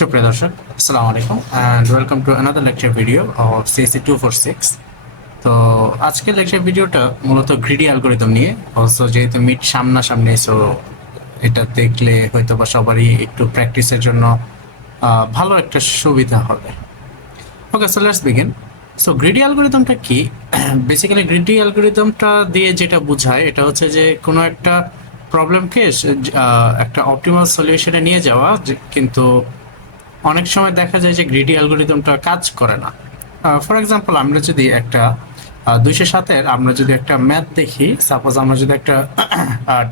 সুপ্রিয় দর্শক, আসসালামু আলাইকুম and welcome to another lecture video of CSC 246। তো আজকের লেকচার ভিডিওটা মূলত গ্রিডি অ্যালগরিদম নিয়ে। অলসো যেহেতু মিড সামনাসামনি, সো এটা দেখলে হয়তো বা সবারই একটু প্র্যাকটিসের জন্য ভালো একটা সুবিধা হবে। Okay, so let's begin. So greedy অ্যালগরিদমটা কি? বেসিক্যালি গ্রিডি অ্যালগরিদমটা দিয়ে যেটা বোঝায় এটা হচ্ছে যে কোনো একটা প্রবলেমকে একটা অপটিমাল সলিউশনে নিয়ে যাওয়া, কিন্তু অনেক সময় দেখা যায় যে গ্রিডি অ্যালগরিদমটা কাজ করে না। ফর এক্সাম্পল, আমরা যদি একটা 207-এর আমরা যদি একটা ম্যাথ দেখি, সাপোজ আমরা যদি একটা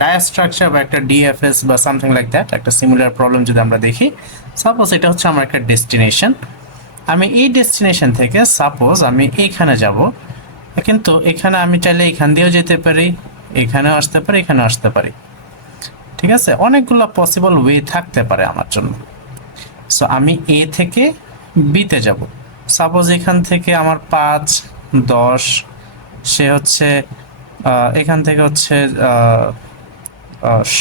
ডায়াস্ট্রাকচার বা একটা ডিএফএস বা সামথিং লাইক দ্যাট একটা সিমিলার প্রবলেম যদি আমরা দেখি, সাপোজ এটা হচ্ছে আমার একটা ডেস্টিনেশন। আমি এই ডেস্টিনেশন থেকে সাপোজ আমি এইখানে যাব, কিন্তু এখানে আমি চাইলে এখান দিয়েও যেতে পারি, এখানেও আসতে পারি, এখানেও আসতে পারি। ঠিক আছে, অনেকগুলো পসিবল ওয়ে থাকতে পারে আমার জন্য। সো আমি এ থেকে বিতে যাব। সাপোজ এখান থেকে আমার 5, 10, সে হচ্ছে এখান থেকে হচ্ছে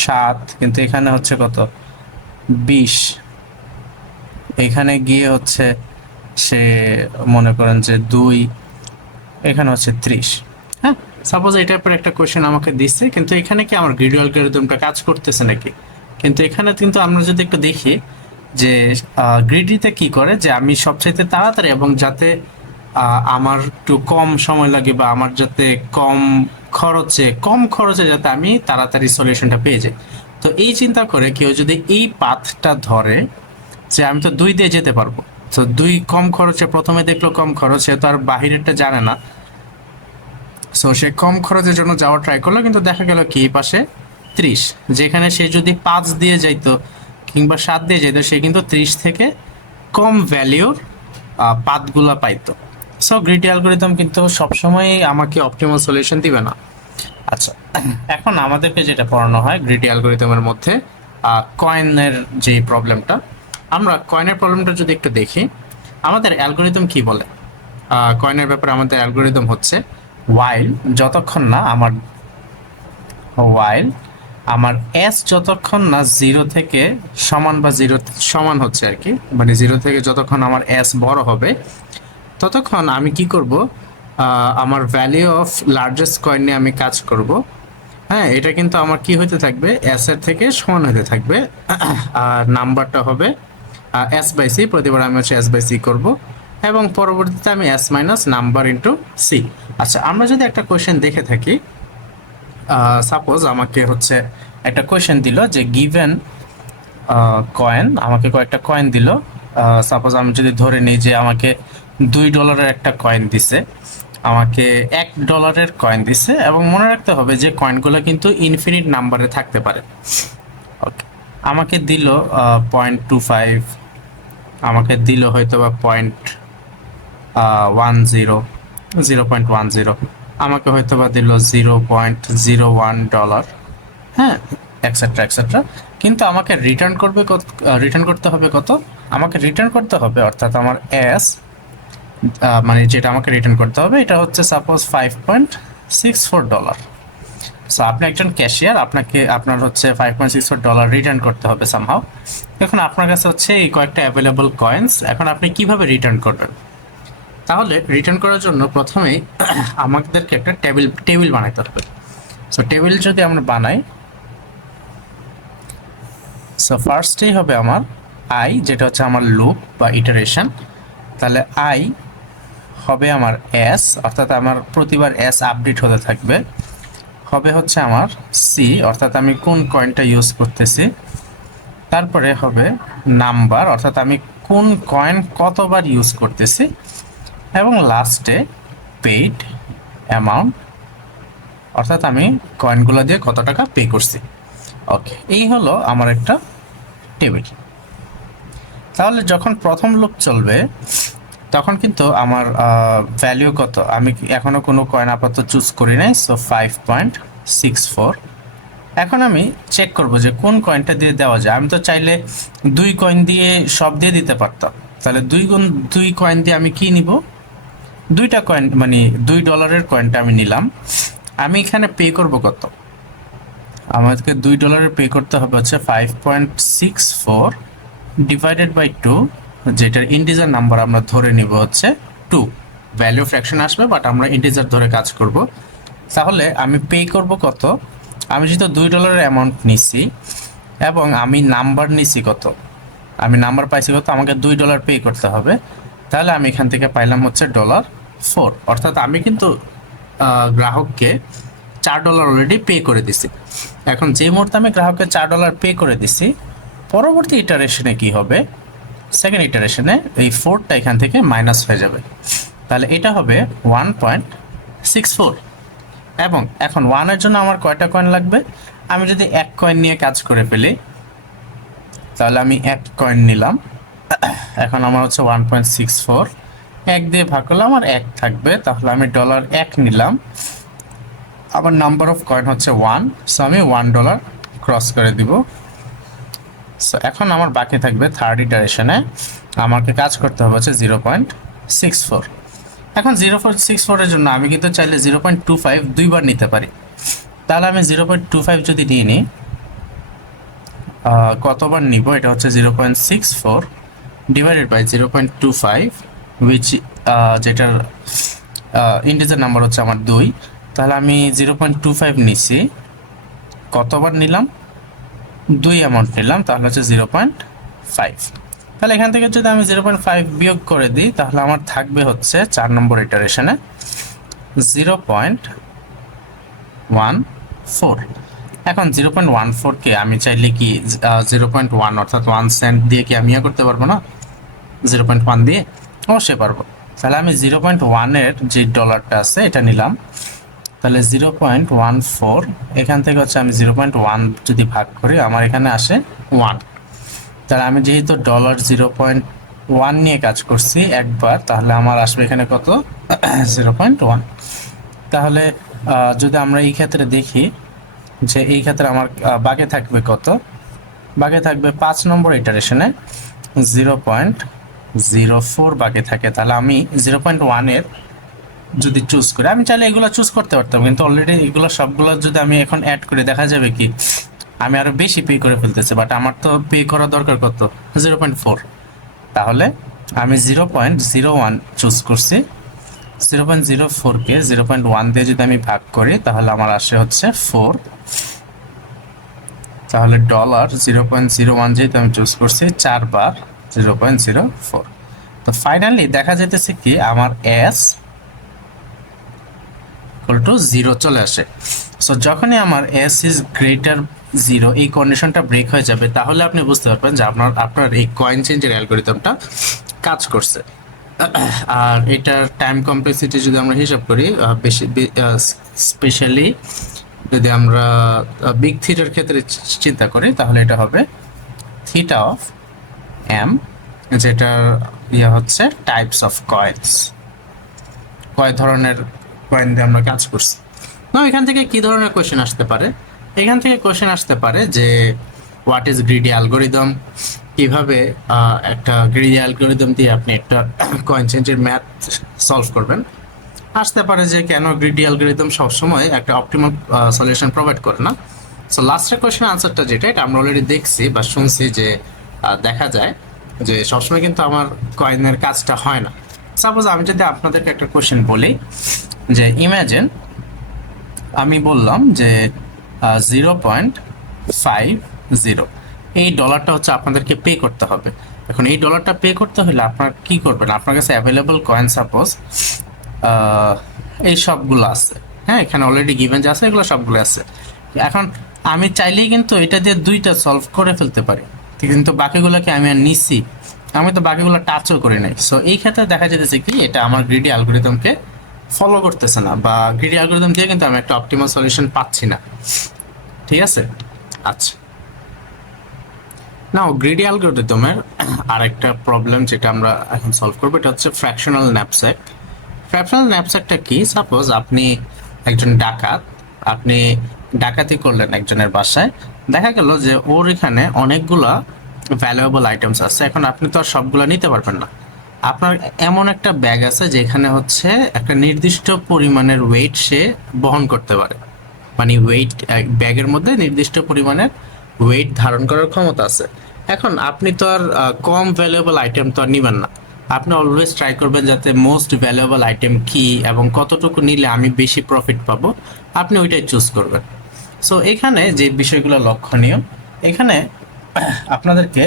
7, কিন্তু এখানে হচ্ছে কত 20, এখানে গিয়ে হচ্ছে সে মনে করেন যে 2, এখানে হচ্ছে 30। হ্যাঁ, সাপোজ এই টাইপের একটা কোয়েশ্চেন আমাকে দিচ্ছে, কিন্তু এখানে কি আমার গ্রিডি অ্যালগরিদমটা কাজ করতেছে নাকি? কিন্তু এখানে কিন্তু আমরা যদি একটু দেখি যে গ্রিডিতে কি করে, যে আমি সবচাইতে তাড়াতাড়ি এবং যাতে আমার একটু কম সময় লাগে বা আমার যাতে কম খরচে যাতে আমি তাড়াতাড়ি সলিউশনটা পেয়ে যাই। তো এই চিন্তা করে কেউ যদি এই পাথটা ধরে যে আমি তো 2 দিয়ে যেতে পারবো, তো 2 কম খরচে, প্রথমে দেখলো কম খরচ, সে তো আর বাহিরেরটা জানে না। সো সে কম খরচের জন্য যাওয়ার ট্রাই করলো, কিন্তু দেখা গেল কি এই পাশে 30, যেখানে সে যদি 5 দিয়ে যাইতো কিংবা 7 দিয়ে যেত, সে কিন্তু 30 থেকে কম ভ্যালিউর পাথগুলা পাইতো। সো গ্রিডি অ্যালগরিদম কিন্তু সবসময় আমাকে অপটিমাল সলিউশন দিবে না। আচ্ছা, এখন আমাদেরকে যেটা পড়ানো হয় গ্রিডি অ্যালগরিদমের মধ্যে কয়েনের যে প্রবলেমটা, আমরা কয়েনের প্রবলেমটা যদি একটু দেখি, আমাদের অ্যালগরিদম কি বলে কয়েনের ব্যাপারে। আমাদের অ্যালগরিদম হচ্ছে ওয়াইল যতক্ষণ না আমার এস যতক্ষণ না 0 থেকে সমান বা 0 সমান হচ্ছে আর কি, মানে 0 থেকে যতক্ষণ আমার এস বড় হবে ততক্ষণ আমি কি করব, আমার ভ্যালিউ অফ লার্জেস্ট কয়েন নিয়ে আমি কাজ করব। হ্যাঁ, এটা কিন্তু আমার কি হতে থাকবে, এস এর থেকে সমান হতে থাকবে। আর নাম্বারটা হবে এস বাই সি, প্রতিবার আমি হচ্ছে এস বাই সি করবো, এবং পরবর্তীতে আমি S minus number into C. আচ্ছা, আমরা যদি একটা কোয়েশ্চেন দেখে থাকি, সাপোজ আমাকে হচ্ছে একটা কোয়েশ্চেন দিল যে গিভেন কয়েন, আমাকে কয়েকটা কয়েন দিল। সাপোজ আমি যদি ধরে নিই যে আমাকে $2 একটা কয়েন দিছে, আমাকে $1 কয়েন দিছে, এবং মনে রাখতে হবে যে কয়েনগুলো কিন্তু ইনফিনিট নাম্বারে থাকতে পারে। ওকে, আমাকে দিল 0.25, আমাকে দিল হয়তো বা 0.10, আমাকে হয়তো বা দিল $0.01। হ্যাঁ, এক্সেট্রা এক্সেট্রা। কিন্তু আমাকে রিটার্ন করতে হবে কত? আমাকে রিটার্ন করতে হবে, অর্থাৎ আমার এস মানে যেটা আমাকে রিটার্ন করতে হবে এটা হচ্ছে সাপোজ $5.64। সো আপনি একজন ক্যাশিয়ার, আপনার হচ্ছে $5.64 রিটার্ন করতে হবে সামহাও। এখন আপনার কাছে হচ্ছে এই কয়েকটা অ্যাভেলেবল কয়েন্স, এখন আপনি কিভাবে রিটার্ন করবেন? তাহলে রিটার্ন করার জন্য প্রথমেই আমাদেরকে একটা টেবিল বানাতে হবে। সো টেবিল যদি আমরা বানাই, সো ফার্স্টেই হবে আমার আই, যেটা হচ্ছে আমার লুপ বা ইটারেশন। তাহলে আই হবে আমার এস, অর্থাৎ আমার প্রতিবার এস আপডেট হতে থাকবে। হবে হচ্ছে আমার সি, অর্থাৎ আমি কোন কয়েনটা ইউজ করতেছি। তারপরে হবে নাম্বার, অর্থাৎ আমি কোন কয়েন কতবার ইউজ করতেছি। এবং লাস্টে পেইড অ্যামাউন্ট, অর্থাৎ আমি কয়েনগুলো দিয়ে কত টাকা পে করছি। ওকে, এই হলো আমার একটা টেবিল। তাহলে যখন প্রথম লুপ চলবে তখন কিন্তু আমার ভ্যালু কত, আমি এখনো কোনো কয়েন আপাতত চুজ করি নাই, সো 5.64। এখন আমি চেক করব যে কোন কয়েনটা দিয়ে দেওয়া যায়। আমি তো চাইলে 2 কয়েন দিয়ে সব দিয়ে দিতে পারতাম, তাহলে 2 কয়েন দিয়ে আমি কি নিব, 2টা কয়েন মানে $2 কয়েনটা আমি নিলাম। আমি এখানে পে করব কত, আমাদেরকে $2 পে করতে হবে হচ্ছে 5.64 ডিভাইডেড বাই 2, যেটার ইন্টিজার নাম্বার আমরা ধরে নিব হচ্ছে 2। ভ্যালু ফ্র্যাকশন আসবে, বাট আমরা ইন্টিজার ধরে কাজ করব। তাহলে আমি পে করব কত? আমি যেহেতু $2 অ্যামাউন্ট নিছি এবং আমি নাম্বার নিছি কত, আমি নাম্বার পাইছি কত, আমাকে $2 পে করতে হবে। তাহলে আমি এখান থেকে পাইলাম হচ্ছে $4, অর্থাৎ আমি কিন্তু গ্রাহককে $4 অলরেডি পে করে দিছি। এখন যে মুহূর্তে আমি গ্রাহককে $4 পে করে দিছি, পরবর্তী ইটারেশনে কি হবে, সেকেন্ড ইটারেশনে এই 4টা এখান থেকে মাইনাস হয়ে যাবে। তাহলে এটা হবে 1.64। এবং এখন 1-এর জন্য আমার কয়টা কয়েন লাগবে? আমি যদি 1 কয়েন নিয়ে কাজ করে ফেলি, তাহলে আমি 1 কয়েন নিলাম। এখন আমার হচ্ছে 1.64, 1 দিয়ে ভাগ করলে আমার 1 থাকবে, তাহলে আমি $1 নিলাম। আমার নাম্বার অফ কয়েন হচ্ছে 1, সো আমি $1 ক্রস করে দিব। সো এখন আমার বাকি থাকবে থার্ড ইটারেশনে আমাকে কাজ করতে হবে হচ্ছে 0.64। এখন 0.64 এর জন্য আমি কিন্তু চাইলে 0.25 দুইবার নিতে পারি। তাহলে আমি 0.25 যদি নিয়ে নিই, কতবার নিব? এটা হচ্ছে 0.64 ডিভাইডেড বাই 0.25, উইচ যেটার ইন্টিজার নাম্বার হচ্ছে আমার 2। তাহলে আমি 0.25 নিছি, কতবার নিলাম? 2 অ্যামাউন্ট নিলাম, তাহলে হচ্ছে 0.5। তাহলে এখান থেকে যদি আমি 0.5 বিয়োগ করে দিই, তাহলে আমার থাকবে হচ্ছে 4 নম্বর ইটারেশনে 0.14। এখন 0.14কে আমি চাইলে কি 0.1 অর্থাৎ 1 সেন্ট দিয়ে কি আমি করতে পারবো না? 0.1 দিয়ে অবশ্যই পারবো। তাহলে আমি 0.1-এর যে ডলারটা আছে এটা নিলাম। তাহলে 0.14 এখান থেকে হচ্ছে আমি 0.1 যদি ভাগ করি, আমার এখানে আসে 1। তাহলে আমি যেহেতু $0.1 নিয়ে কাজ করছি একবার, তাহলে আমার আসবে এখানে কত? 0.1। তাহলে যদি আমরা এই ক্ষেত্রে দেখি যে এই ক্ষেত্রে আমার বাকি থাকবে কত? বাকি থাকবে 5 নম্বর ইটারেশনে 0.04 বাকি থাকে। তাহলে আমি 0.1-এর যদি চুজ করি, আমি চাইলে এগুলো চুজ করতে পারতাম, কিন্তু অলরেডি এগুলো সবগুলো যদি আমি এখন অ্যাড করে দেখা যাবে কি আমি আরো বেশি পে করে ফেলতেছি, বাট আমার তো পে করা দরকার কত? 0.4। তাহলে আমি 0.01 চুজ করছি। 0.04কে 0.1 দিয়ে যদি আমি ভাগ করি, তাহলে আমার আসে হচ্ছে 4। তাহলে $0.01 যেহেতু আমি চুজ করছি 4 বার 0.04। তো ফাইনালি দেখা যেতেছে কি আমার এস ইকুয়াল টু 0 চলে আসে। সো যখনই আমার এস ইজ গ্রেটার 0 এই কন্ডিশনটা ব্রেক হয়ে যাবে, তাহলে আপনি বুঝতে পারবেন যে আপনার এই কয়েন চেঞ্জের অ্যালগরিদমটা কাজ করছে। আর এটার টাইম কমপ্লেক্সিটি যদি আমরা হিসাব করি, বেশি স্পেশালি যদি আমরা বিগ থিটার ক্ষেত্রে চিন্তা করি, তাহলে এটা হবে থিটা অফ এম, যেটার হচ্ছে টাইপস অফ কয়েন্স, কয় ধরনের কয়েন দিয়ে আমরা কাজ করছি। না, এখান থেকে কি ধরনের কোয়েশ্চেন আসতে পারে? এখান থেকে কোয়েশ্চেন আসতে পারে যে হোয়াট ইজ গ্রিডি অ্যালগরিদম, কিভাবে একটা গ্রিডি অ্যালগরিদম দিয়ে আপনি একটা কয়েন চেঞ্জের ম্যাথ সলভ করবেন। আসতে পারে যে কেন গ্রিডি অ্যালগরিদম সবসময় একটা অপটিমাল সলিউশন প্রোভাইড করে না। সো লাস্টের কোয়েশ্চেন আনসারটা যেটা, এটা আমরা অলরেডি দেখছি বা শুনছি যে দেখা যায় যে সবসময় কিন্তু আমার কয়েনের কাজটা হয় না। সাপোজ আমি যদি আপনাদেরকে একটা কোয়েশ্চেন বলি যে ইমাজিন আমি বললাম যে 0.50 এই ডলারটা হচ্ছে আপনাদেরকে পে করতে হবে। এখন এই ডলারটা পে করতে হলে আপনার কি করবেন? আপনার কাছে অ্যাভেলেবল কয়েন সাপোজ এই সবগুলো আছে, হ্যাঁ, এখানে অলরেডি গিভেন যে আছে এগুলো সবগুলো আছে। এখন আমি চাইলেই কিন্তু এটা দিয়ে 2টা সলভ করে ফেলতে পারি, কিন্তু বাকিগুলোকে আমি আর নিছি, আমি তো বাকিগুলো টাচও করি নাই। সো এই ক্ষেত্রে দেখা যেতেছে কি এটা আমার গ্রিডি অ্যালগরিদমকে ফলো করতেছে না, বা গ্রিডি অ্যালগরিদম দিয়ে কিন্তু আমি একটা অপটিমাল সলিউশন পাচ্ছি না। ঠিক আছে, আচ্ছা। নাও গ্রিডি অ্যালগরিদমের আরেকটা প্রবলেম যেটা আমরা এখন সলভ করবো, এটা হচ্ছে ফ্র্যাকশনাল ন্যাপস্যাক। ফ্র্যাকশনাল ন্যাপস্যাকটা কি? সাপোজ আপনি একজন ডাকাত, আপনি ডাকাতি করলেন একজনের বাসায়, দেখা গেল যে ওর এখানে অনেকগুলা ভ্যালুয়েবল আইটেমস আছে। এখন আপনি তো আর সবগুলো নিতে পারবেন না। আপনার এমন একটা ব্যাগ আছে যেখানে হচ্ছে একটা নির্দিষ্ট পরিমাণের ওয়েট সে বহন করতে পারে, মানে ওয়েট ব্যাগের মধ্যে নির্দিষ্ট পরিমাণের ওয়েট ধারণ করার ক্ষমতা আছে। এখন আপনি তো আর কম ভ্যালুয়েবল আইটেম তো আর নিবেন না, আপনি অলওয়েজ ট্রাই করবেন যাতে মোস্ট ভ্যালুয়েবল আইটেম কি এবং কতটুকু নিলে আমি বেশি প্রফিট পাবো, আপনি ওইটাই চুজ করবেন। সো এখানে যে বিষয়গুলো লক্ষণীয়, এখানে আপনাদেরকে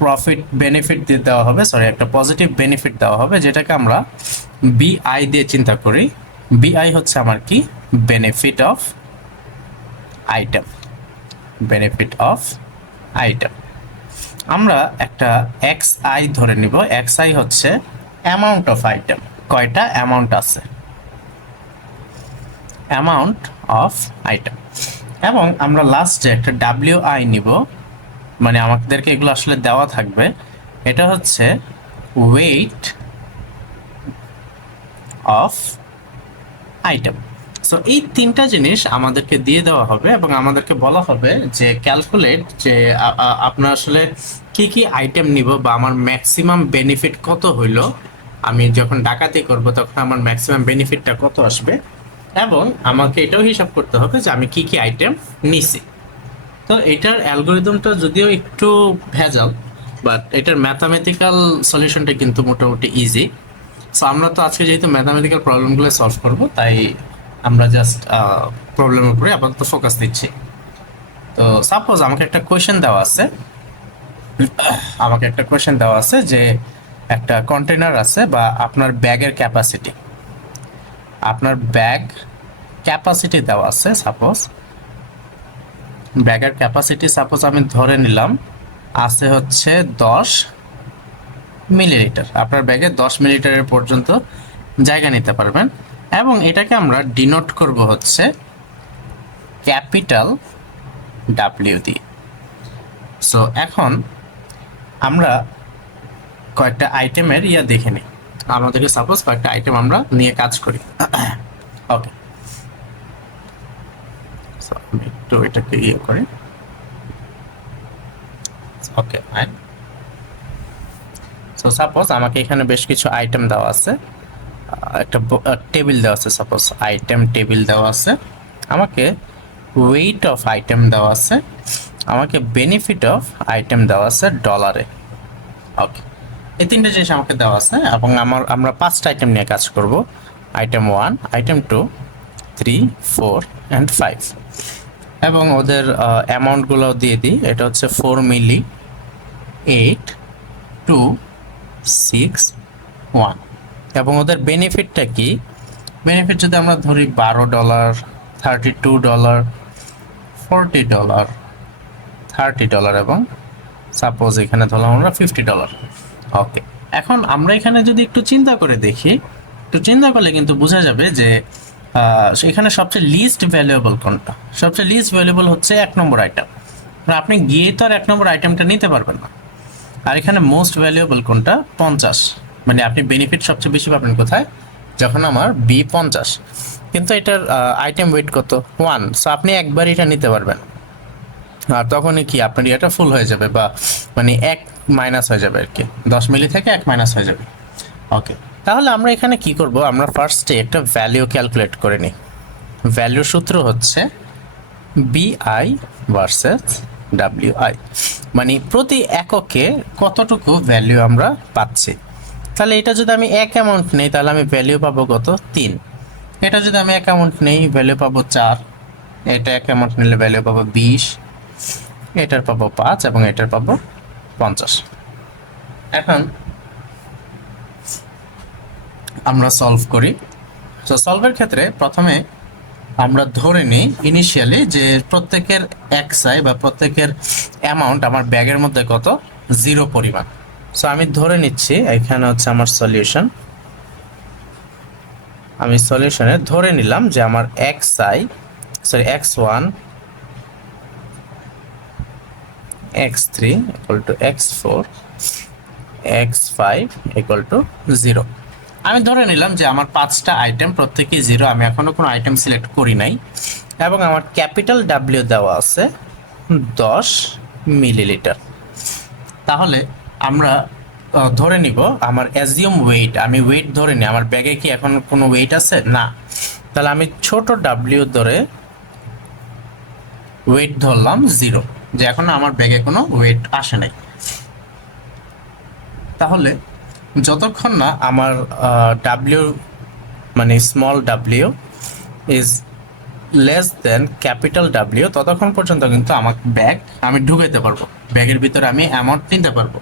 প্রফিট বেনিফিট দিয়ে দেওয়া হবে, সরি একটা পজিটিভ বেনিফিট দেওয়া হবে, যেটাকে আমরা বিআই দিয়ে চিন্তা করি। বিআই হচ্ছে আমার কি, benefit of item, benefit of item. আমরা একটা এক্স আই ধরে নিব, এক্স আই হচ্ছে অ্যামাউন্ট অফ আইটেম, কয়টা অ্যামাউন্ট আছে, অ্যামাউন্ট অফ আইটেম। এবং আমরা লাস্টে একটা ডাব্লিউ আই নিব, মানে আমাদেরকে এগুলো আসলে দেওয়া থাকবে, এটা হচ্ছে ওয়েট অফ আইটেম। সো এই তিনটা জিনিস আমাদেরকে দিয়ে দেওয়া হবে এবং আমাদেরকে বলা হবে যে ক্যালকুলেট যে আপনার আসলে কি কি আইটেম নিব বা আমার ম্যাক্সিমাম বেনিফিট কত হইল, আমি যখন ডাকাতি করব তখন আমার ম্যাক্সিমাম বেনিফিটটা কত আসবে, এবং আমাকে এটাও হিসাব করতে হবে যে আমি কি কি আইটেম নিছি। তো এটার অ্যালগোরিদমটা যদিও একটু ভেজাল, বাট এটার ম্যাথামেটিক্যাল সলিউশনটা কিন্তু মোটামুটি ইজি। সো আমরা তো আজকে যেহেতু ম্যাথামেটিক্যাল প্রবলেমগুলো সলভ করব, তাই আমরা জাস্ট প্রবলেমের উপরে আপাতত ফোকাস দিচ্ছি। তো সাপোজ আমাকে একটা কোয়েশ্চেন দেওয়া আছে, যে একটা কন্টেনার আছে বা আপনার ব্যাগের ক্যাপাসিটি, আপনার ব্যাগ ক্যাপাসিটি দেওয়া আছে, সাপোজ ব্যাগের ক্যাপাসিটি সাপোজ আমি ধরে নিলাম আছে হচ্ছে 10 মিলিলিটার। আপনার ব্যাগে 10 মিলিলিটারের পর্যন্ত জায়গা নিতে পারবেন, এবং এটাকে আমরা ডিনোট করব হচ্ছে ক্যাপিটাল ডাব্লিউ দিয়ে। সো এখন আমরা কয়েকটা আইটেমের দেখে নিই, আমাদেরকে সাপোজ কয়েকটা আইটেম আমরা নিয়ে কাজ করি। ওকে, আমি একটু এটাকে করি। Okay fine. সো সাপোজ আমাকে এখানে বেশ কিছু আইটেম দেওয়া আছে, একটা টেবিল দেওয়া আছে, সাপোজ আইটেম টেবিল দেওয়া আছে, আমাকে ওয়েট অফ আইটেম দেওয়া আছে, আমাকে বেনিফিট অফ আইটেম দেওয়া আছে ডলারে। ওকে, এই তিনটে জিনিস আমাকে দেওয়া আছে এবং আমরা 5টা আইটেম নিয়ে কাজ করব, আইটেম 1, আইটেম 2, 3, 4 অ্যান্ড 5, এবং ওদের অ্যামাউন্টগুলো দিয়ে দিই। এটা হচ্ছে 4 মিলি, 8, 2, 6, 1, এবং ওদের বেনিফিটটা কি, বেনিফিট যদি আমরা ধরি $12, $32, $40, $30 এবং সাপোজ এখানে ধরলাম আমরা $50। ওকে, এখন আমরা এখানে যদি একটু চিন্তা করে দেখি, একটু চিন্তা করলে কিন্তু বোঝা যাবে যে এখানে সবচেয়ে লিস্ট ভ্যালুয়েবল কোনটা। সবচেয়ে লিস্ট ভ্যালুয়েবল হচ্ছে 1 নম্বর আইটেম, আপনি গিয়ে তো আর 1 নম্বর আইটেমটা নিতে পারবেন না। আর এখানে মোস্ট ভ্যালুয়েবল কোনটা, 50, মানে আপনি বেনিফিট সবচেয়ে বেশি পাবেন কোথায়, যখন আমার বি 50, কিন্তু এটার আইটেম ওয়েট কত, 1, সো আপনি একবার এটা নিতে পারবেন, আর তখনই কি আপনার এটা ফুল হয়ে যাবে, বা মানে 1 মাইনাস হয়ে যাবে আর কি, 10 মিলি থেকে 1 মাইনাস হয়ে যাবে। ওকে, তাহলে আমরা এখানে কি করব, আমরা ফার্স্টে একটা ভ্যালু ক্যালকুলেট করে নিই। ভ্যালুর সূত্র হচ্ছে বিআই ভার্সেস ডাব্লিউআই, মানে প্রতি এককে কতটুকু ভ্যালু আমরা পাচ্ছি। তাহলে এটা যদি আমি এক অ্যামাউন্ট নেই তাহলে আমি ভ্যালু পাবো কত, 3। এটা যদি আমি এক অ্যামাউন্ট নেই ভ্যালু পাবো 4, এটা এক অ্যামাউন্ট নিলে ভ্যালু পাবো 20, এটার পাবো 5 এবং এটার পাবো 50। এখন আমরা সলভ করি। তো সলভের ক্ষেত্রে প্রথমে আমরা ধরে নিই ইনিশিয়ালি যে প্রত্যেকের এক্সআই বা প্রত্যেকের অ্যামাউন্ট আমার ব্যাগের মধ্যে কত, 0 পরিমাণ। সো আমি ধরে নিচ্ছি এখানে হচ্ছে আমার সলিউশন, আমি সলিউশনে ধরে নিলাম যে আমার x1, x3 equal to x4, x5 equal to 0। আমি ধরে নিলাম যে আমার 5টা আইটেম প্রত্যেকই 0, আমি এখনো কোনো আইটেম সিলেক্ট করি নাই, এবং আমার ক্যাপিটাল ডাব্লিউ দেওয়া আছে 10 মিলিলিটার। তাহলে আমরা ধরে নিব আমার অ্যাজিউম ওয়েট, আমি ওয়েট ধরে নিই, আমার ব্যাগে কি এখন কোনো ওয়েট আছে না, তাহলে আমি ছোট ডাব্লিউ ধরে ওয়েট ধরলাম 0, যে এখনো আমার ব্যাগে কোনো ওয়েট আসে নাই। তাহলে যতক্ষণ না আমার ডাব্লিউ মানে small W is less than capital W, ততক্ষণ পর্যন্ত কিন্তু আমার ব্যাগ আমি ঢুকাইতে পারবো, ব্যাগের ভিতরে আমি অ্যামাউন্ট নিতে পারবো।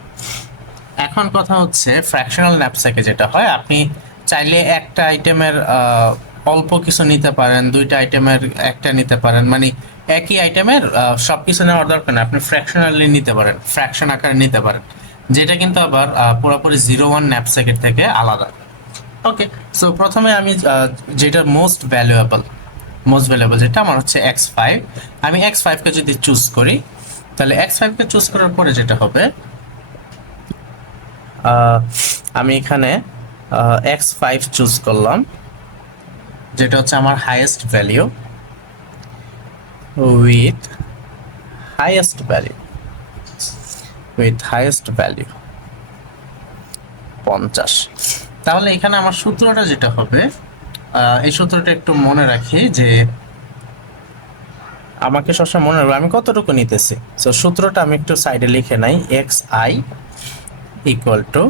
এখন কথা হচ্ছে ফ্র্যাকশনাল ন্যাপস্যাকে যেটা হয়, আপনি চাইলে একটা আইটেমের অল্প কিছু নিতে পারেন, দুইটা আইটেমের একটা নিতে পারেন, মানে একই আইটেমের সব কিছু নেওয়ার দরকার না, আপনি ফ্র্যাকশনালি নিতে পারেন, ফ্র্যাকশন আকারে নিতে পারেন, যেটা কিন্তু আবার পুরোপুরি 01 ন্যাপস্যাকের থেকে আলাদা। ওকে, সো প্রথমে আমি যেটা মোস্ট ভ্যালুয়েবল যেটা আমার হচ্ছে x5। আমি x5কে যদি চুজ করি, তাহলে x5কে চুজ করার পরে যেটা হবে, আমি এখানে x5 চুজ করলাম, যেটা হচ্ছে আমার highest value with highest value 50। তাহলে এখানে আমার সূত্রটা যেটা হবে, এই সূত্রটা একটু মনে রাখি, যে আমাকে সবসময় মনে রাখবে আমি কতটুকু নিতেছি। তো সূত্রটা আমি একটু সাইডে লিখে নাই, xi ইকুয়াল টু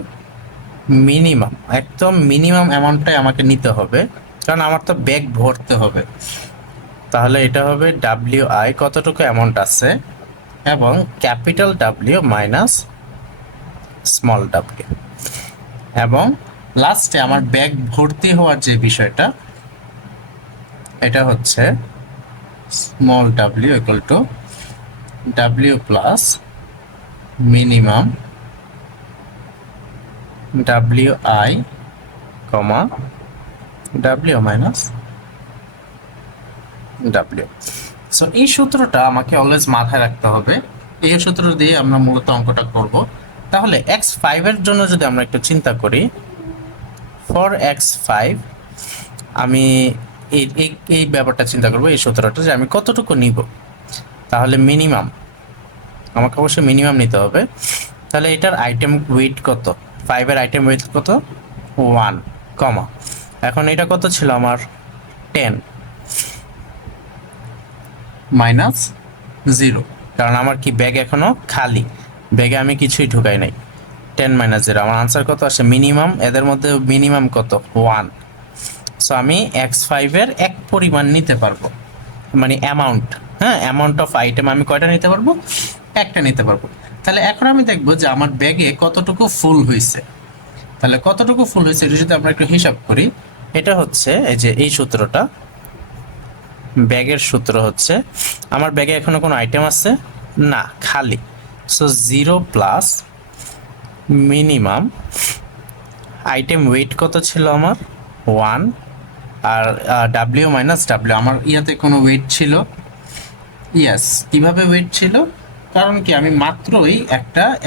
মিনিমাম, একদম মিনিমাম অ্যামাউন্টটাই আমাকে নিতে হবে, কারণ আমার তো ব্যাগ ভরতে হবে। তাহলে এটা হবে WI কতটুকু অ্যামাউন্ট আছে, এবং capital W minus small w, এবং লাস্টে আমার ব্যাগ ভর্তি হওয়ার যে বিষয়টা, এটা হচ্ছে small w equal to w plus minimum WI comma W minus W। So এই সূত্রটা আমাকে অলওয়েজ মাথায় রাখতে হবে, এই সূত্র দিয়ে আমরা মূলত অঙ্কটা করব। তাহলে x5 এর জন্য যদি আমরা একটু চিন্তা করি, ফর x5 আমি এই এই ব্যাপারটা চিন্তা করব, এই সূত্রটা যে আমি কতটুকু নিব। তাহলে মিনিমাম, আমাকে অবশ্যই মিনিমাম নিতে হবে। তাহলে এটার আইটেম ওয়েট কত, 5 এর আইটেম ওয়েট কত, 1 কমা, এখন এটা কত ছিল আমার 10 মাইনাস 0, কারণ আমার কি ব্যাগ এখনো খালি, ব্যাগে আমি কিছুই ঢুকাই নাই। 10 মাইনাস 0, আমার আনসার কত আসে, মিনিমাম, এদের মধ্যে মিনিমাম কত, 1। সো আমি x5 এর এক পরিমাণ নিতে পারবো, মানে অ্যামাউন্ট, হ্যাঁ, অ্যামাউন্ট অফ আইটেম আমি কয়টা নিতে পারবো, একটা নিতে পারবো। তাহলে এখন আমি দেখবো যে আমার ব্যাগে কতটুকু ফুল হয়েছে। তাহলে কতটুকু ফুল হয়েছে এটা যদি আমরা একটু হিসাব করি, এটা হচ্ছে এই যে এই সূত্রটা, ব্যাগের সূত্র হচ্ছে, আমার ব্যাগে এখনো কোনো আইটেম আছে না, খালি। So 0 plus minimum, item weight কত ছিল আমার 1, আর ডাব্লিউ মাইনাস ডাব্লিউ, আমার ইয়াতে কোনো ওয়েট ছিল, ইয়াস, কিভাবে ওয়েট ছিল, কারণ কি আমি মাত্রই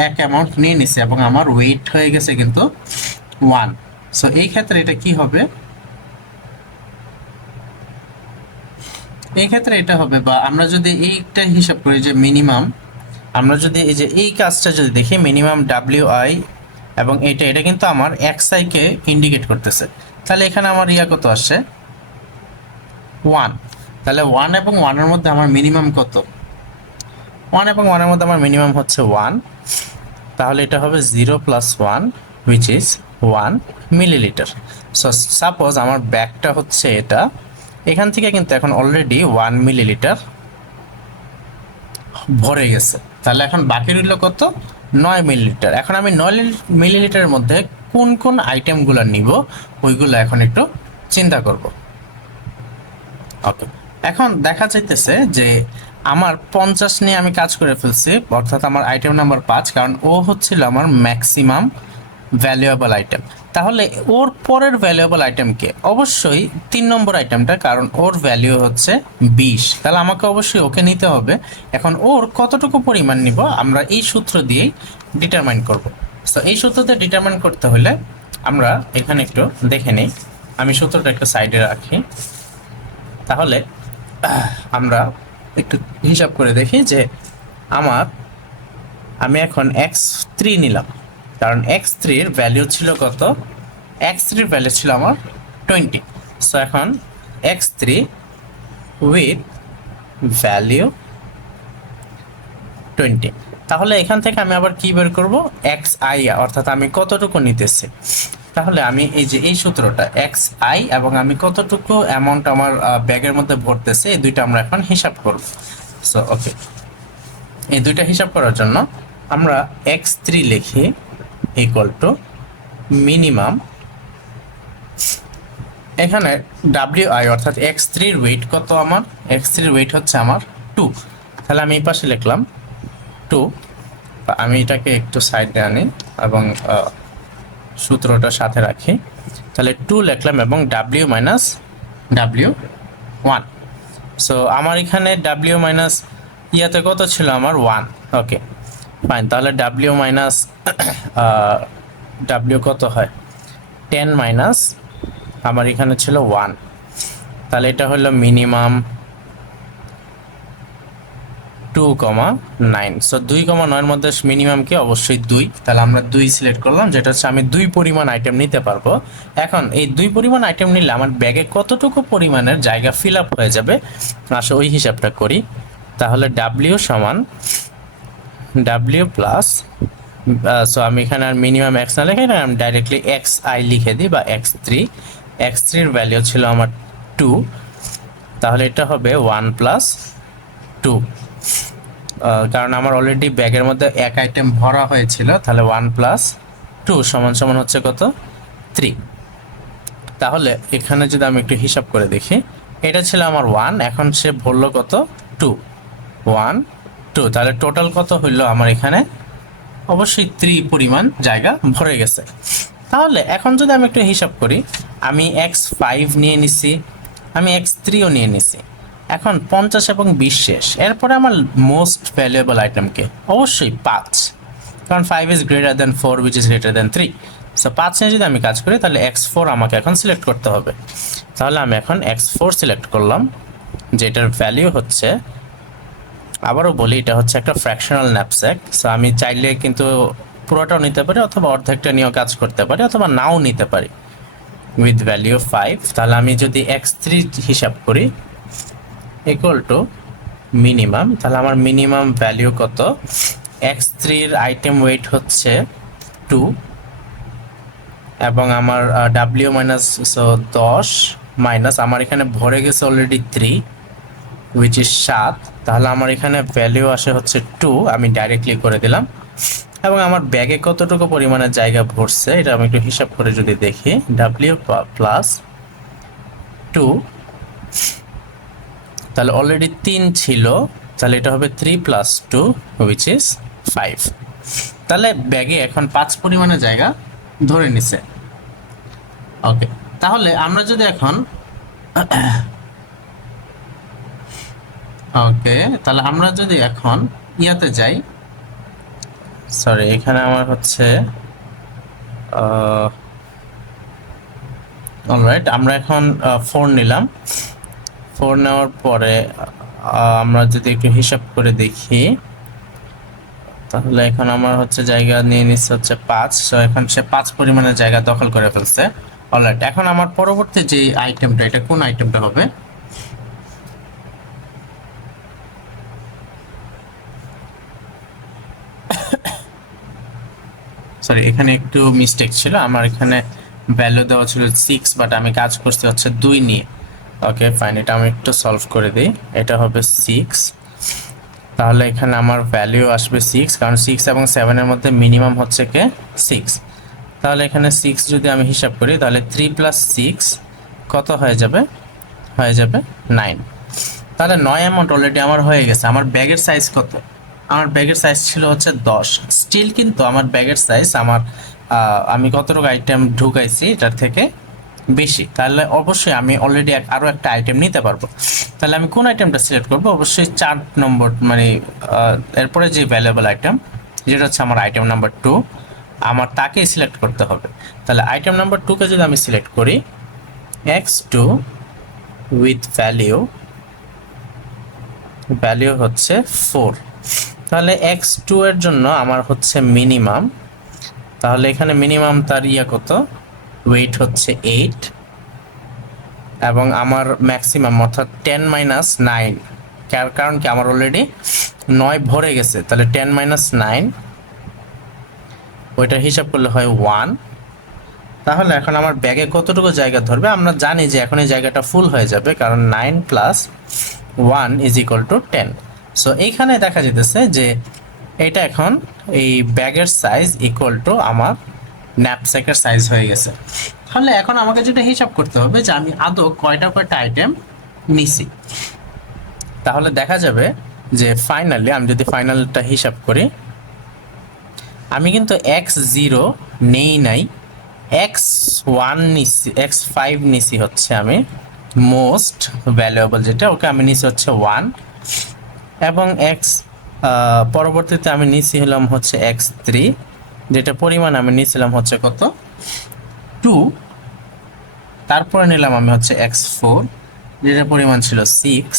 এক অ্যামাউন্ট নিয়ে নিছি এবং আমার ওয়েট হয়ে গেছে কিন্তু 1। সো এই ক্ষেত্রে এটা কি হবে, এই ক্ষেত্রে এটা হবে, বা আমরা যদি এইটা হিসাব করি যে মিনিমাম, আমরা যদি এই যে এই কাজটা যদি দেখি, মিনিমাম WI এবং এটা কিন্তু আমার xi কে ইন্ডিকেট করতেছে। তাহলে এখানে আমার ইয়া কত আসছে, 1। তাহলে 1 এবং 1 এর মধ্যে আমার মিনিমাম কত, 1 এবং 1 এর মধ্যে আমার মিনিমাম হচ্ছে 1। তাহলে এটা হবে 0 plus 1 which is 1 millilitre. So suppose আমার ব্যাগটা হচ্ছে এটা, এখান থেকে কিন্তু এখন অলরেডি 1 মিলিলিটার ভরে গেছে। তাহলে এখন বাকি রইল কত, 9 মিলিলিটার। এখন আমি 9 মিলিলিটারের মধ্যে কোন কোন আইটেমগুলো নিব, ওইগুলো এখন একটু চিন্তা করব। ওকে, এখন দেখা যাইতেছে যে আমার 50 নিয়ে আমি কাজ করে ফেলছি, অর্থাৎ আমার আইটেম নাম্বার 5, কারণ ও হচ্ছিল আমার ম্যাক্সিমাম ভ্যালুয়েবল আইটেম। তাহলে ওর পরের ভ্যালুয়েবল আইটেমকে অবশ্যই 3 নম্বর আইটেমটা, কারণ ওর ভ্যালু হচ্ছে 20, তাহলে আমাকে অবশ্যই ওকে নিতে হবে। এখন ওর কতটুকু পরিমাণ নিব আমরা এই সূত্র দিয়েই ডিটারমাইন করব। তো এই সূত্রতে ডিটারমাইন করতে হলে আমরা এখানে একটু দেখে নিই, আমি সূত্রটা একটু সাইডে রাখি। তাহলে আমরা একটু হিসাব করে দেখি যে আমি এখন x3 নিলাম, কারণ x3 এর ভ্যালু ছিল কত, x3 এর ভ্যালু ছিল আমার 20। সো এখন x3 উইথ ভ্যালু 20। তাহলে এখান থেকে আমি আবার কি বের করব, এক্স আই, অর্থাৎ আমি কতটুকু নিতেছি। তাহলে আমি এই যে এই সূত্রটা এক্স আই এবং আমি কতটুকু অ্যামাউন্ট আমার ব্যাগের মধ্যে ভরতেছে, এই দুইটা আমরা এখন হিসাব করব। সো ওকে, এই দুইটা হিসাব করার জন্য আমরা x3 লিখি ইকুয়াল টু মিনিমাম, এখানে WI অর্থাৎ x3 এর ওয়েট কত, আমার x3 এর ওয়েট হচ্ছে আমার 2। তাহলে আমি এই পাশে লিখলাম 2, আমি এটাকে একটু সাইডে আনি এবং সূত্রটা সাথে রাখি। তাহলে 2 লিখলাম এবং W মাইনাস W1। সো আমার এখানে W মাইনাস ইয়াতে কত ছিল, আমার 1। ওকে ফাইন, তাহলে W মাইনাস W কত হয়, 10 মাইনাস আমার এখানে ছিল 1, তাহলে এটা হলো মিনিমাম 2,9। সো 2,9 এর মধ্যে মিনিমাম কি, অবশ্যই 2। তাহলে আমরা 2 সিলেক্ট করলাম, যেটা হচ্ছে আমি 2 পরিমাণ আইটেম নিতে পারবো। এখন এই 2 পরিমাণ আইটেম নিলে আমার ব্যাগে কতটুকু পরিমাণের জায়গা ফিল আপ হয়ে যাবে, আসলে ওই হিসাবটা করি। তাহলে W সমান W প্লাস, সো আমি এখানে আর মিনিমাম এক্স না লিখে আমি ডাইরেক্টলি এক্স আই লিখে দিই, বা x3 এর ভ্যালু ছিল আমার 2, তাহলে এটা হবে 1 প্লাস 2, কারণ আমার অলরেডি ব্যাগের মধ্যে এক আইটেম ভরা হয়েছিল। তাহলে 1 প্লাস 2 সমান সমান হচ্ছে কত, 3। তাহলে এখানে যদি আমি একটু হিসাব করে দেখি, এটা ছিল আমার 1, এখন সে ভরলো কত, 2, 1 2, তাহলে টোটাল কত হইলো আমার এখানে, অবশ্যই 3 পরিমাণ জায়গা ভরে গেছে। তাহলে এখন যদি আমি একটু হিসাব করি, আমি x5 নিয়ে নিছি, আমি x3ও নিয়ে নিছি, এখন 50 এবং 20 শেষ, এরপরে আমার মোস্ট ভ্যালুয়েবল আইটেমকে অবশ্যই 5, কারণ 5 is greater than 4 which is greater than 3। So 5 নিয়ে যদি আমি কাজ করি, তাহলে x4 আমাকে এখন সিলেক্ট করতে হবে। তাহলে আমি এখন x4 সিলেক্ট করলাম, যেটার ভ্যালু হচ্ছে, আবারও বলি, এটা হচ্ছে একটা ফ্র্যাকশনাল ন্যাপস্যাক। সো আমি চাইলে কিন্তু পুরোটাও নিতে পারি, অথবা অর্ধেকটা নিয়েও কাজ করতে পারি, অথবা নাও নিতে পারি, উইথ ভ্যালু 5। তাহলে আমি যদি x3 হিসাব করি ইকুয়াল টু মিনিমাম, তাহলে আমার মিনিমাম ভ্যালু কত, x3 এর আইটেম ওয়েট হচ্ছে 2, এবং আমার W মাইনাস, সো 10 মাইনাস আমার এখানে ভরে গেছে অলরেডি 3 উইচ ইজ 7, তাহলে আমার এখানে ভ্যালু আসে হচ্ছে 2, আমি ডাইরেক্টলি করে দিলাম। এবং আমার ব্যাগে কতটুকু পরিমাণের জায়গা ভরছে, এটা আমি একটু হিসাব করে যদি দেখি, W প্লাস 2, তাহলে অলরেডি 3 ছিল, তাহলে এটা হবে 3 প্লাস 2 উইচ ইজ 5। তাহলে ব্যাগে এখন 5 পরিমাণের জায়গা ধরে নিছে। ওকে, তাহলে আমরা যদি এখন ওকে, তাহলে আমরা যদি এখন ইয়াতে যাই, সরি এখানে আমার হচ্ছে অলরাইট, আমরা এখন 4 নিলাম। 4 নেওয়ার পরে আমরা যদি একটু হিসাব করে দেখি, তাহলে এখন আমার হচ্ছে জায়গা নিয়ে নিচ্ছে হচ্ছে 5। সো এখন সে 5 পরিমাণের জায়গা দখল করে ফেলছে। অলরাইট, এখন আমার পরবর্তী যে আইটেমটা, এটা কোন আইটেমটা হবে, সরি এখানে একটু মিস্টেক ছিল, আমার এখানে ভ্যালু দেওয়া ছিল 6, বাট আমি কাজ করতে হচ্ছে 2 নিয়ে। ওকে ফাইন, এটা আমি একটু সলভ করে দিই, এটা হবে 6, তাহলে এখানে আমার ভ্যালু আসবে 6, কারণ 6 এবং 7 এর মধ্যে মিনিমাম হচ্ছে কে 6। তাহলে এখানে 6 যদি আমি হিসাব করি, তাহলে 3 প্লাস 6 কত হয়ে যাবে, 9। তাহলে 9 অ্যামাউন্ট অলরেডি আমার হয়ে গেছে। আমার ব্যাগের সাইজ কত, আমার ব্যাগের সাইজ ছিল হচ্ছে 10, স্টিল কিন্তু আমার ব্যাগের সাইজ আমার আমি কতটুকু আইটেম ঢুকাইছি এটার থেকে বেশি, তাহলে অবশ্যই আমি অলরেডি আরও একটা আইটেম নিতে পারবো। তাহলে আমি কোন আইটেমটা সিলেক্ট করবো, অবশ্যই 4 নম্বর, মানে এরপরে যে ভ্যালুয়েবল আইটেম, যেটা হচ্ছে আমার আইটেম নাম্বার 2, আমার তাকেই সিলেক্ট করতে হবে। তাহলে আইটেম নাম্বার 2কে যদি আমি সিলেক্ট করি, x2 উইথ ভ্যালু হচ্ছে 4, তাহলে x2 এর জন্য আমার হচ্ছে মিনিমাম, তাহলে এখানে মিনিমাম তার কত, ওয়েট হচ্ছে 8, এবং আমার ম্যাক্সিমাম অর্থাৎ 10 - 9 কারণ কি আমার অলরেডি 9 ভরে গেছে, তাহলে 10 মাইনাস 9 ওইটার হিসাব করলে হয় 1। তাহলে এখন আমার ব্যাগে কতটুকু জায়গা ধরবে? আমরা জানি যে এখন এই জায়গাটা ফুল হয়ে যাবে, কারণ 9 plus 1 is equal to 10। So এইখানে দেখা যেতেছে যে এটা এখন এই ব্যাগের সাইজ ইকুয়াল টু আমার ন্যাপস্যাকের সাইজ হয়ে গেছে। তাহলে এখন আমাকে যেটা হিসাব করতে হবে যে আমি আদৌ কয়টা আইটেম নিছি। তাহলে দেখা যাবে যে ফাইনালি আমি যদি ফাইনালটা হিসাব করি, আমি কিন্তু x0 নেই নাই, x1 নিছি, x5 নিছি হচ্ছে আমি মোস্ট ভ্যালুয়েবল যেটা, ওকে আমি নিছি হচ্ছে 1, এবং পরবর্তীতে আমি নিছি হলাম হচ্ছে x3, যেটা পরিমাণ আমি নিছিলাম হচ্ছে কত 2, তারপরে নিলাম আমি হচ্ছে x4 যেটা পরিমাণ ছিল 6,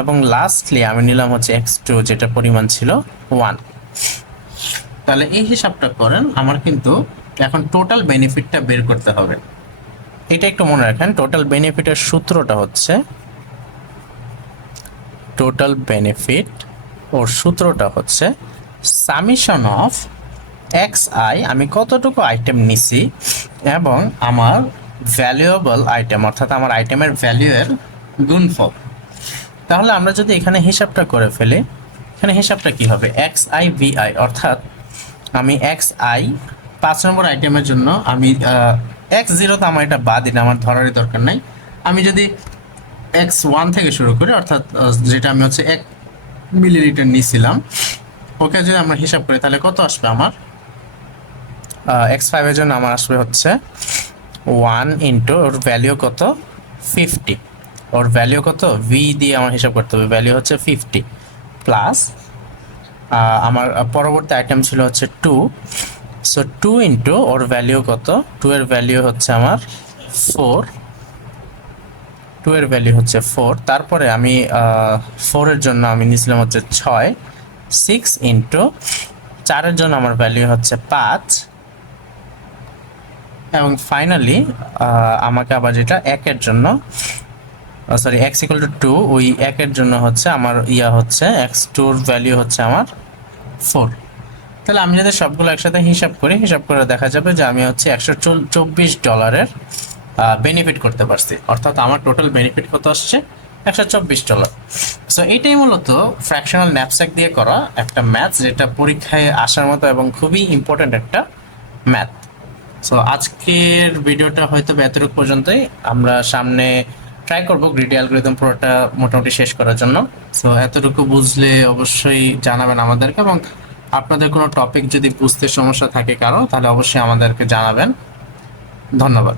এবং লাস্টলি আমি নিলাম হচ্ছে x2 যেটা পরিমাণ ছিল 1। তাহলে এই হিসাবটা করেন, আমার কিন্তু এখন টোটাল বেনিফিটটা বের করতে হবে। এটা একটু মনে রাখেন, টোটাল বেনিফিটের সূত্রটা হচ্ছে সামেশন অফ xi, আমি কতটুকু আইটেম নিছি এবং আমার ভ্যালুয়েবল আইটেম অর্থাৎ আমার আইটেমের ভ্যালুয়ের গুণফল। তাহলে আমরা যদি এখানে হিসাবটা করে ফেলি, এখানে হিসাবটা কি হবে? xi vi, অর্থাৎ আমি xi 5 নম্বর আইটেমের জন্য আমি x0 তো আমার এটা বাদ দিন, আমার ধরারই দরকার নাই। আমি যদি x1 থেকে শুরু করি, অর্থাৎ যেটা আমি হচ্ছে 1 মিলিলিটার নিয়েছিলাম, ওকে যদি আমরা হিসাব করি তাহলে কত আসবে আমার? x5 এর জন্য আমার আসবে হচ্ছে 1 ইন্টু ওর ভ্যালিউ কত 50, ওর ভ্যালিউ কত v দিয়ে আমার হিসাব করতে হবে, ভ্যালিউ হচ্ছে 50 প্লাস আমার পরবর্তী আইটেম ছিল হচ্ছে 2, সো 2 ইন্টু ওর ভ্যালিউ কত, 2 এর ভ্যালিউ হচ্ছে আমার 4, 2 এর ভ্যালিউ হচ্ছে 4, তারপরে আমি 4 এর জন্য আমি নিয়েছিলাম হচ্ছে 6, 6 ইন্টু 4 এর জন্য আমার ভ্যালিউ হচ্ছে 5, এবং ফাইনালি আমাকে আবার যেটা 1 এর জন্য সরি x ইকুয়াল টু 2, ওই 1 এর জন্য হচ্ছে আমার হচ্ছে x2 এর ভ্যালিউ হচ্ছে আমার 4। তাহলে আমি যদি সবগুলো একসাথে হিসাব করি, হিসাব করে দেখা যাবে যে আমি হচ্ছে $124 বেনিফিট করতে পারছি, অর্থাৎ আমার টোটাল বেনিফিট কত আসছে $124। সো এইটাই মূলত ফ্র্যাকশনাল ন্যাপস্যাক দিয়ে করা একটা ম্যাথ, যেটা পরীক্ষায় আসার মতো এবং খুবই ইম্পর্টেন্ট একটা ম্যাথ। সো আজকের ভিডিওটা হয়তো এতটুকু পর্যন্তই, আমরা সামনে ট্রাই করবো গ্রিডি অ্যালগরিদম পুরোটা মোটামুটি শেষ করার জন্য। সো এতটুকু বুঝলে অবশ্যই জানাবেন আমাদেরকে, এবং আপনাদের কোনো টপিক যদি বুঝতে সমস্যা থাকে কারো, তাহলে অবশ্যই আমাদেরকে জানাবেন। ধন্যবাদ।